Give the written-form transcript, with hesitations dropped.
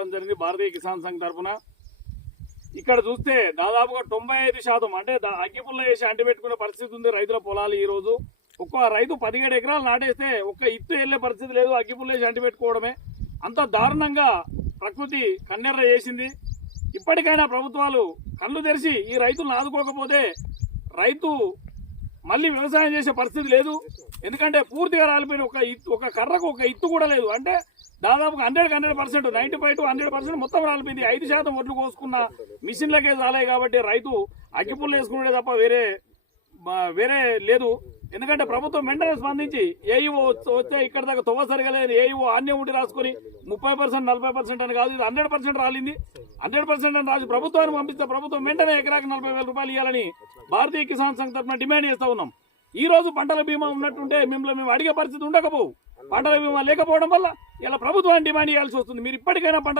రావడం జరిగింది భారతీయ కిసాన్ సంఘ్ తరఫున. ఇక్కడ చూస్తే దాదాపుగా 95% అంటే అగ్గిపుల్ల వేసి అంటిపెట్టుకునే పరిస్థితి ఉంది రైతుల పొలాలు. ఈ రోజు ఒక్క రైతు 17 ఎకరాలు నాటేస్తే ఒక్క ఇత్తు వెళ్లే పరిస్థితి లేదు, అగ్గిపుల్ల వేసి అంటిపెట్టుకోవడమే. అంత దారుణంగా ప్రకృతి కన్నెర్ర చేసింది. ఇప్పటికైనా ప్రభుత్వాలు కళ్ళు తెరిచి ఈ రైతులను ఆదుకోకపోతే రైతు మళ్ళీ వ్యవసాయం చేసే పరిస్థితి లేదు. ఎందుకంటే పూర్తిగా రాలిపోయిన ఒక కర్రకు ఒక ఇత్తు కూడా లేదు. అంటే దాదాపుగా 100% 95 to 100% మొత్తం రాలిపోయింది. 5% ఒడ్లు కోసుకున్న మిషన్లకే చాలే కాబట్టి రైతు అగ్గిపుల్ల వేసుకునే తప్ప వేరే లేదు. ఎందుకంటే ప్రభుత్వం వెంటనే స్పందించి ఏఈఓ వస్తే ఇక్కడ దాకా తొవ్వ సరిగా లేదు, ఏఈఓ ఆన్యం ఉండి రాసుకొని 30% 40% అని కాదు, ఇది 100% రాలింది. 100% అని రాసి ప్రభుత్వాన్ని పంపిస్తే ప్రభుత్వం వెంటనే ఎకరాకి 40,000 రూపాయలు ఇవ్వాలని భారతీయ కిసాన్ సంఘ్ తరఫున డిమాండ్ చేస్తా ఉన్నాం. ఈ రోజు పంటల బీమా ఉన్నట్టుంటే మేము అడిగే పరిస్థితి ఉండకపోవు. పంటల బీమా లేకపోవడం వల్ల ఇలా ప్రభుత్వాన్ని డిమాండ్ చేయాల్సి వస్తుంది. మీరు ఇప్పటికైనా